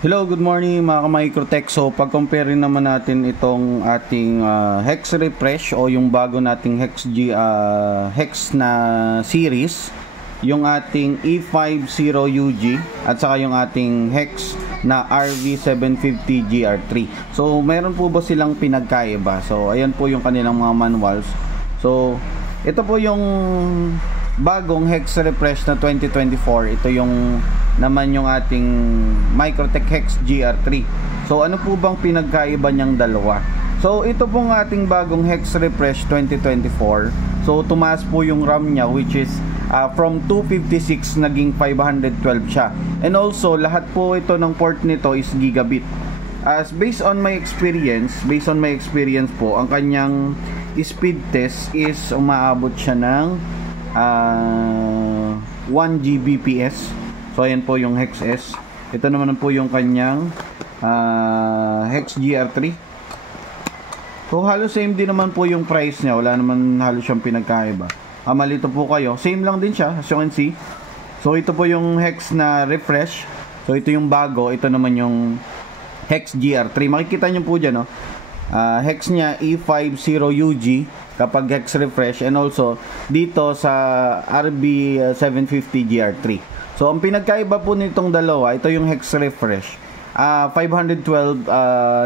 Hello, good morning mga ka-Microtech. So, pag-compare naman natin itong ating Hex Refresh o yung bago nating Hex na series, yung ating E50UG at saka yung ating Hex na RV750 GR3. So, meron po ba silang pinagkaiba? So, ayan po yung kanilang mga manuals. So, ito po yung bagong Hex Refresh na 2024. Ito yung naman yung ating Microtech Hex GR3. So ano po bang pinagkaiba niyang dalawa? So ito pong ating bagong Hex Refresh 2024. So tumaas po yung RAM niya, which is from 256 naging 512 siya. And also lahat po ito ng port nito is gigabit. As based on my experience po, ang kanyang speed test is umaabot siya ng 1 Gbps. So ayan po yung Hex S. Ito naman po yung kanyang Hex GR3. So halos same din naman po yung price niya. Wala naman halos siyang pinagkaiba. Malito po kayo. Same lang din siya, as you can see. So ito po yung Hex na refresh. So ito yung bago. Ito naman yung Hex GR3. Makikita nyo po dyan, no? Hex niya E50UG kapag Hex refresh. And also dito sa RB750 GR3. So, ang pinagkaiba po nitong dalawa, ito yung Hex Refresh. 512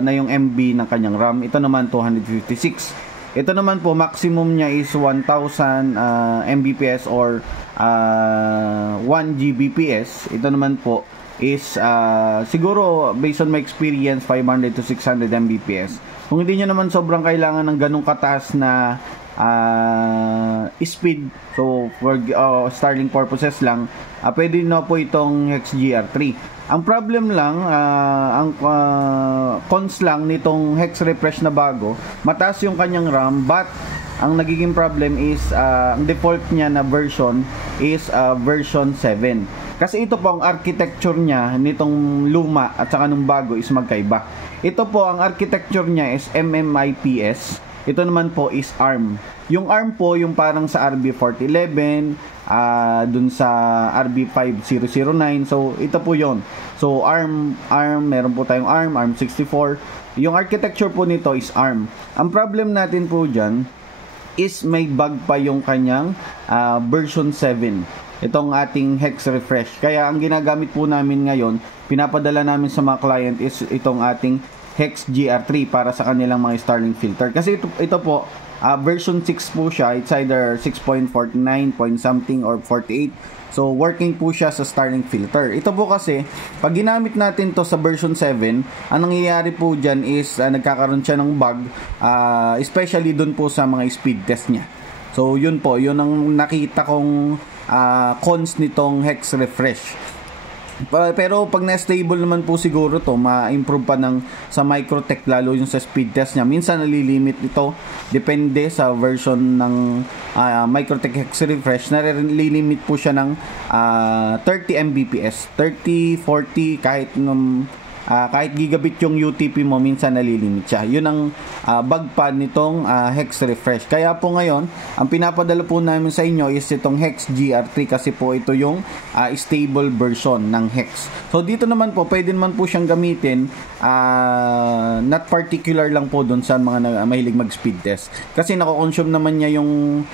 na yung MB ng kanyang RAM. Ito naman 256. Ito naman po, maximum niya is 1000 Mbps or 1 Gbps. Ito naman po is siguro based on my experience 500 to 600 Mbps. Kung hindi nyo naman sobrang kailangan ng ganong kataas na speed, so for starting purposes lang, pwede na po itong Hex GR3. Ang problem lang, ang cons lang nitong Hex Refresh na bago, mataas yung kanyang RAM, but ang nagiging problem is ang default niya na version is version 7. Kasi ito po ang architecture niya nitong luma at saka nung bago is magkaiba. Ito po ang architecture niya is MMIPS. Ito naman po is ARM. Yung ARM po, yung parang sa RB4011, dun sa RB5009. So, ito po yon. So, ARM, meron po tayong ARM64. Yung architecture po nito is ARM. Ang problem natin po dyan is may bug pa yung kanyang version 7. Itong ating Hex Refresh. Kaya, ang ginagamit po namin ngayon, pinapadala namin sa mga client is itong ating Hex GR3 para sa kanilang mga Starlink filter. Kasi ito po, version 6 po siya. It's either 6.49 point something or 48. So, working po siya sa Starlink filter. Ito po kasi, pag ginamit natin to sa version 7, ang nangyayari po dyan is nagkakaroon siya ng bug, especially dun po sa mga speed test niya. So, yun po. Yun ang nakita kong cons nitong Hex Refresh. Pero pag na-stable naman po siguro to, ma-improve pa sa Microtech, lalo yung sa speed test niya. Minsan nalilimit ito, depende sa version ng Microtech Hex Refresh. Nalilimit po siya ng 30 Mbps, 30, 40, kahit gigabit yung UTP mo, minsan nalilimit siya. Yun ang bug pa nitong Hex Refresh. Kaya po ngayon, ang pinapadala po namin sa inyo is itong Hex GR3 kasi po ito yung stable version ng Hex. So dito naman po, pwede naman po siyang gamitin, not particular lang po doon sa mga mahilig mag-speed test. Kasi nako-consume naman niya yung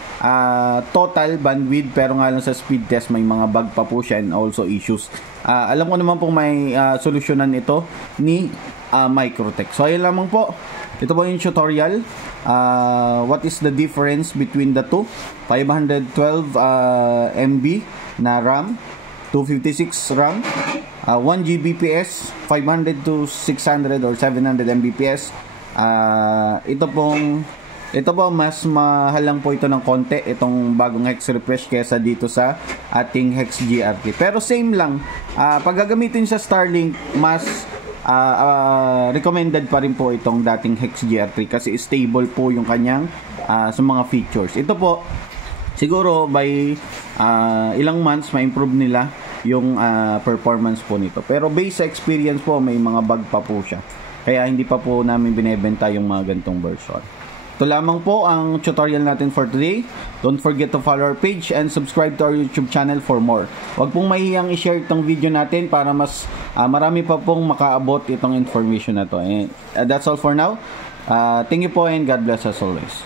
total bandwidth, pero nga lang sa speed test may mga bug pa po siya and also issues. Alam ko naman po may solusyonan ito ni Microtech. So ayun lamang po. Ito po yung tutorial. What is the difference between the two? 512 MB na RAM, 256 RAM, 1 Gbps, 500 to 600 or 700 Mbps. Ito po, mas mahal lang po ito ng konti, itong bagong Hex Refresh kesa dito sa ating Hex GR3. Pero same lang, pag gagamitin sa Starlink, mas recommended pa rin po itong dating Hex GR3 kasi stable po yung kanyang sa mga features. Ito po, siguro by ilang months, ma-improve nila yung performance po nito. Pero based sa experience po, may mga bug pa po siya. Kaya hindi pa po namin binebenta yung mga gantong version. Ito lamang po ang tutorial natin for today. Don't forget to follow our page and subscribe to our YouTube channel for more. Huwag pong mahihiyang i-share itong video natin para mas marami pa pong makaabot itong information na to. And that's all for now. Thank you po and God bless us always.